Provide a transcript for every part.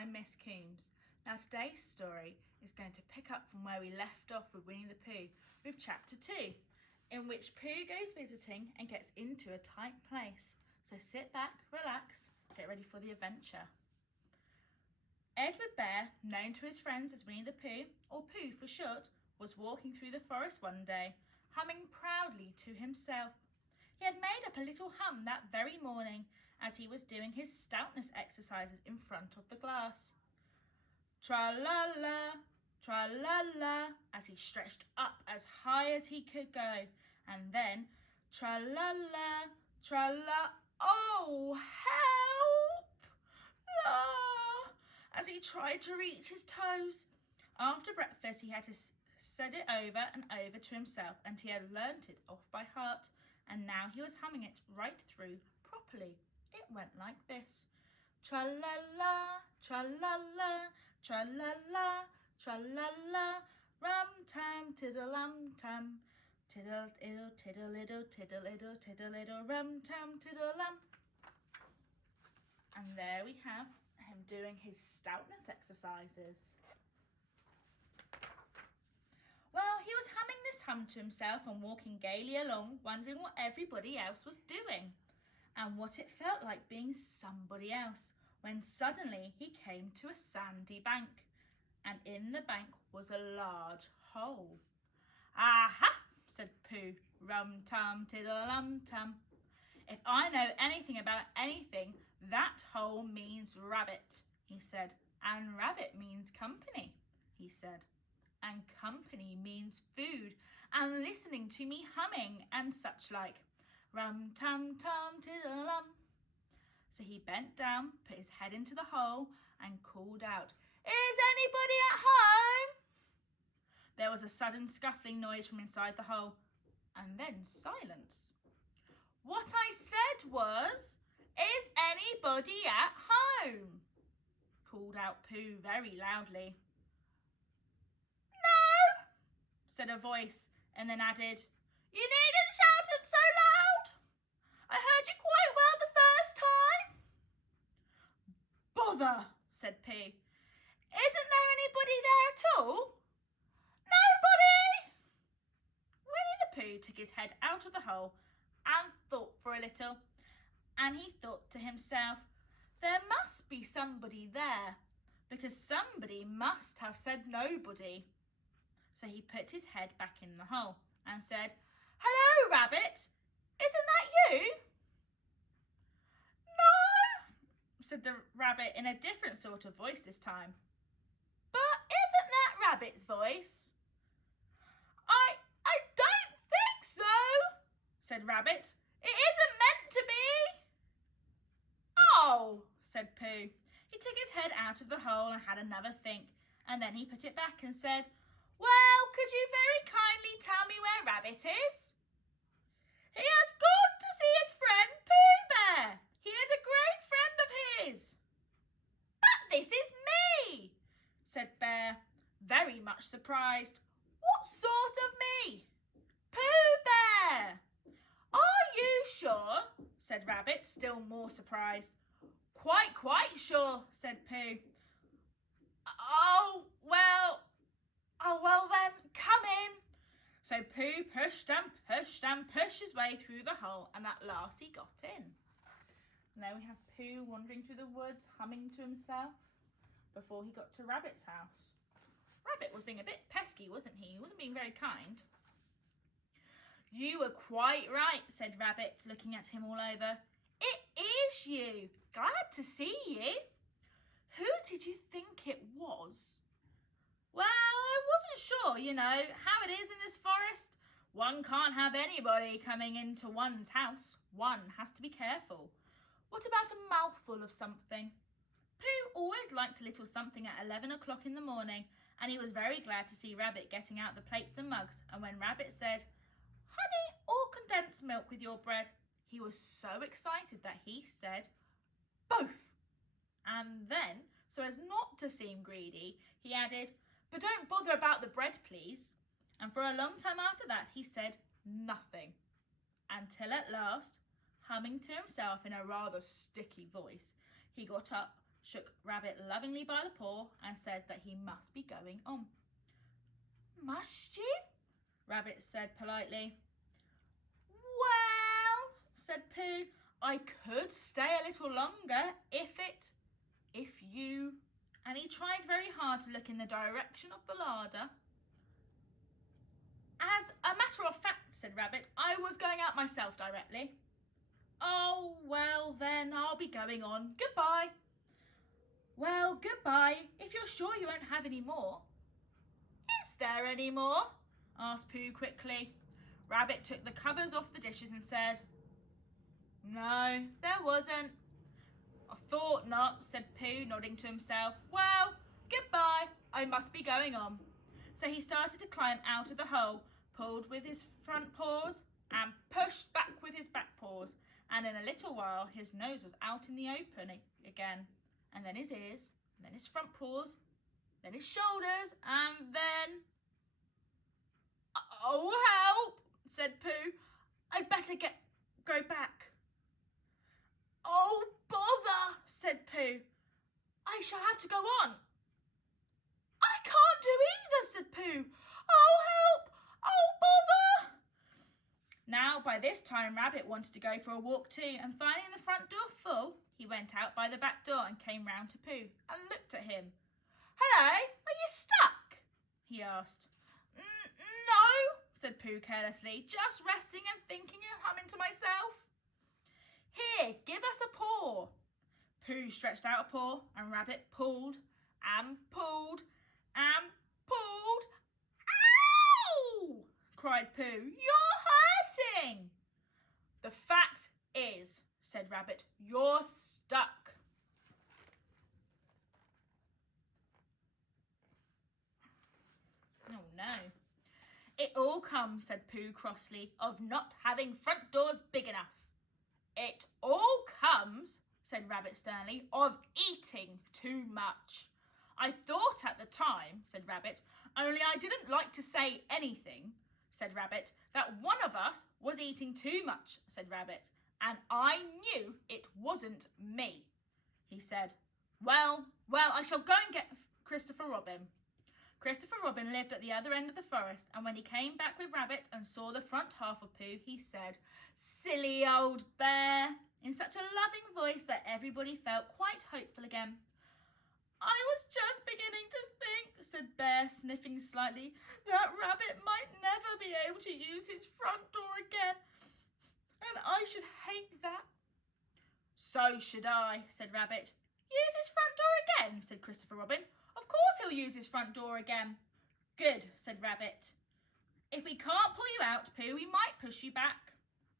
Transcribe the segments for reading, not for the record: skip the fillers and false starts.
I'm Miss Coombs. Now today's story is going to pick up from where we left off with Winnie the Pooh with chapter 2, in which Pooh goes visiting and gets into a tight place. So sit back, relax, get ready for the adventure. Edward Bear, known to his friends as Winnie the Pooh, or Pooh for short, was walking through the forest one day, humming proudly to himself. He had made up a little hum that very morning as he was doing his stoutness exercises in front of the glass. Tra-la-la, tra-la-la, as he stretched up as high as he could go, and then tra-la-la, tra-la, oh, help! La! As he tried to reach his toes. After breakfast, he had to said it over and over to himself, and he had learnt it off by heart, and now he was humming it right through properly. It went like this. Tra-la-la, tra-la-la, tra-la-la, tra-la-la, rum-tam, tiddle-um-tam, tiddle-iddle, tiddle-iddle, tiddle-iddle, tiddle-iddle, rum-tam, tiddle-um. And there we have him doing his stoutness exercises. Well, he was humming this hum to himself and walking gaily along, wondering what everybody else was doing and what it felt like being somebody else, when suddenly he came to a sandy bank, and in the bank was a large hole. Aha, said Pooh, rum-tum, tiddle-um-tum. If I know anything about anything, that hole means rabbit, he said, and rabbit means company, he said. And company means food and listening to me humming and such like. Rum-tum-tum, tiddle-um. So he bent down, put his head into the hole and called out, "Is anybody at home?" There was a sudden scuffling noise from inside the hole, and then silence. What I said was, "Is anybody at home?" called out Pooh very loudly. "No," said a voice, and then added, "You needn't shout it so loud. I heard you quite well the first time." "Bother," said Pooh. "Isn't there anybody there at all?" "Nobody." Winnie the Pooh took his head out of the hole and thought for a little, and he thought to himself, there must be somebody there, because somebody must have said nobody. So he put his head back in the hole and said, "Hello, Rabbit, isn't that you?" "No," said the rabbit in a different sort of voice this time. "But isn't that Rabbit's voice?" I don't think so," said Rabbit. "It isn't meant to be." "Oh," said Pooh. He took his head out of the hole and had another think, and then he put it back and said, "Well, could you very kindly tell me where Rabbit is?" "He has gone to see his friend Pooh Bear. He is a great friend of his." "But this is me," said Bear, very much surprised. "What sort of me?" "Pooh Bear." "Are you sure?" said Rabbit, still more surprised. Quite sure," said Pooh. Oh, well then, come in." So Pooh pushed and pushed and pushed his way through the hole, and at last he got in. And there we have Pooh wandering through the woods, humming to himself before he got to Rabbit's house. Rabbit was being a bit pesky, wasn't he? He wasn't being very kind. "You were quite right," said Rabbit, looking at him all over. "It is you. Glad to see you. Who did you think it was?" "Well, I wasn't sure, how it is in this forest. One can't have anybody coming into one's house. One has to be careful. What about a mouthful of something?" Pooh always liked a little something at 11 o'clock in the morning, and he was very glad to see Rabbit getting out the plates and mugs, and when Rabbit said, "Honey or condensed milk with your bread?" he was so excited that he said, "Both." And then, so as not to seem greedy, he added, "But don't bother about the bread, please." And for a long time after that, he said nothing, until at last, humming to himself in a rather sticky voice, he got up shook Rabbit lovingly by the paw and said that he must be going on. Must you? Rabbit said politely. Well, said Pooh, I could stay a little longer if you... And he tried very hard to look in the direction of the larder. As a matter of fact, said Rabbit, I was going out myself directly. Oh, well then, I'll be going on. Goodbye. Well, goodbye, if you're sure you won't have any more. Is there any more? Asked Pooh quickly. Rabbit took the covers off the dishes and said, No, there wasn't. I thought not, said Pooh, nodding to himself. Well, goodbye, I must be going on. So he started to climb out of the hole, pulled with his front paws and pushed back with his back paws. And in a little while, his nose was out in the open again. And then his ears, and then his front paws, then his shoulders, and then... Oh, help, said Pooh. I'd better go back. Oh, bother, said Pooh. I shall have to go on. I can't do either, said Pooh. Oh, help! Oh, bother! Now, by this time, Rabbit wanted to go for a walk too, and finding the front door full, he went out by the back door and came round to Pooh and looked at him. Hello, are you stuck? He asked. No, said Pooh carelessly, just resting and thinking and humming to myself. Here, give us a paw. Pooh stretched out a paw and Rabbit pulled and pulled and pulled. Ow! Cried Pooh. You're hurting. The fact is, said Rabbit, you're stuck. Oh no. It all comes, said Pooh crossly, of not having front doors big enough. It all comes, said Rabbit sternly, of eating too much. I thought at the time, said Rabbit, only I didn't like to say anything, said Rabbit, that one of us was eating too much, said Rabbit, and I knew it wasn't me. He said, Well, I shall go and get Christopher Robin. Christopher Robin lived at the other end of the forest, and when he came back with Rabbit and saw the front half of Pooh, he said, Silly old bear, in such a loving voice that everybody felt quite hopeful again. I was just beginning to think, said Bear, sniffing slightly, that Rabbit might never be able to use his front door again, and I should hate that. So should I, said Rabbit. Use his front door again, said Christopher Robin. Of course he'll use his front door again. Good, said Rabbit. If we can't pull you out, Pooh, we might push you back.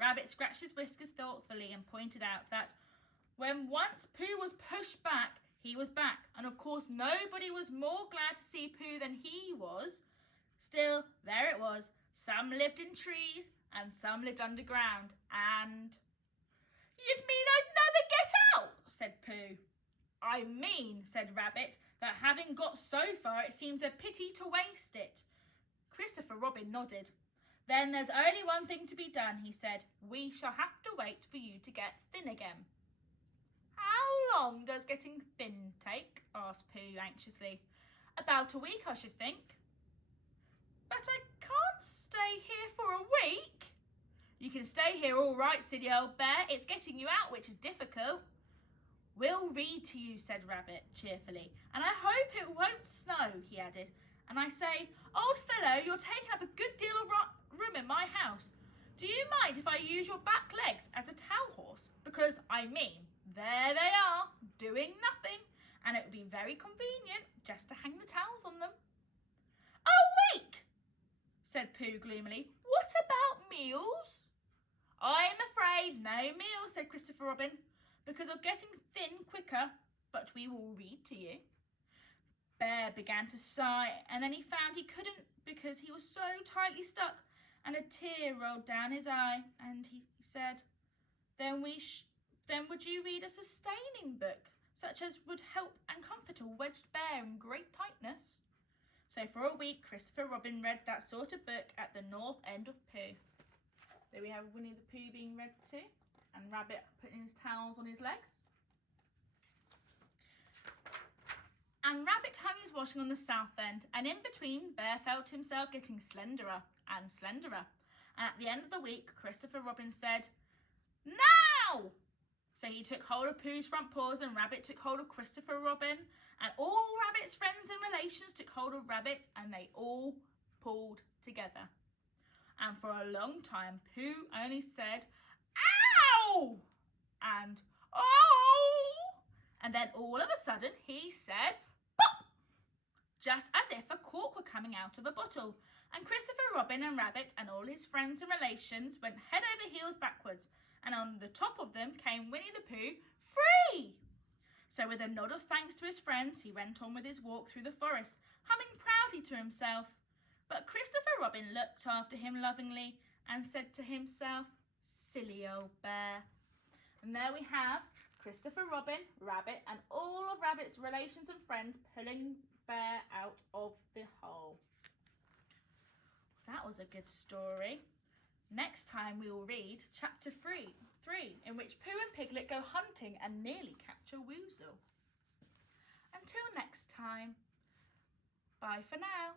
Rabbit scratched his whiskers thoughtfully and pointed out that when once Pooh was pushed back, he was back. And of course, nobody was more glad to see Pooh than he was. Still, there it was. Some lived in trees and some lived underground. And... You'd mean I'd never get out, said Pooh. I mean, said Rabbit, that having got so far, it seems a pity to waste it. Christopher Robin nodded. Then there's only one thing to be done, he said. We shall have to wait for you to get thin again. How long does getting thin take? Asked Pooh anxiously. About a week, I should think. But I can't stay here for a week. You can stay here all right, silly old bear. It's getting you out which is difficult. We'll read to you, said Rabbit cheerfully. And I hope it won't snow, he added. And I say, old fellow, you're taking up a good deal of room in my house. Do you mind if I use your back legs as a towel horse? Because, I mean, there they are, doing nothing. And it would be very convenient just to hang the towels on them. A week, said Pooh gloomily. What about meals? I'm afraid no meals, said Christopher Robin, because of getting thin quicker, but we will read to you. Bear began to sigh, and then he found he couldn't because he was so tightly stuck, and a tear rolled down his eye, and he said, Then would you read a sustaining book, such as would help and comfort a wedged bear in great tightness? So for a week, Christopher Robin read that sort of book at the north end of Pooh. There we have Winnie the Pooh being read to, and Rabbit putting his towels on his legs. And Rabbit hung his washing on the south end, and in between, Bear felt himself getting slenderer and slenderer. And at the end of the week, Christopher Robin said, "Now!" So he took hold of Pooh's front paws, and Rabbit took hold of Christopher Robin, and all Rabbit's friends and relations took hold of Rabbit, and they all pulled together. And for a long time, Pooh only said, "Ow!" and "Oh!" And then all of a sudden, he said, "Pop!" Just as if a cork were coming out of a bottle. And Christopher Robin and Rabbit and all his friends and relations went head over heels backwards, and on the top of them came Winnie the Pooh, free! So with a nod of thanks to his friends, he went on with his walk through the forest, humming proudly to himself. But Christopher Robin looked after him lovingly and said to himself, "Silly old bear." And there we have Christopher Robin, Rabbit, and all of Rabbit's relations and friends pulling Bear out of the hole. That was a good story. Next time we will read chapter 3, in which Pooh and Piglet go hunting and nearly catch a woozle. Until next time, bye for now.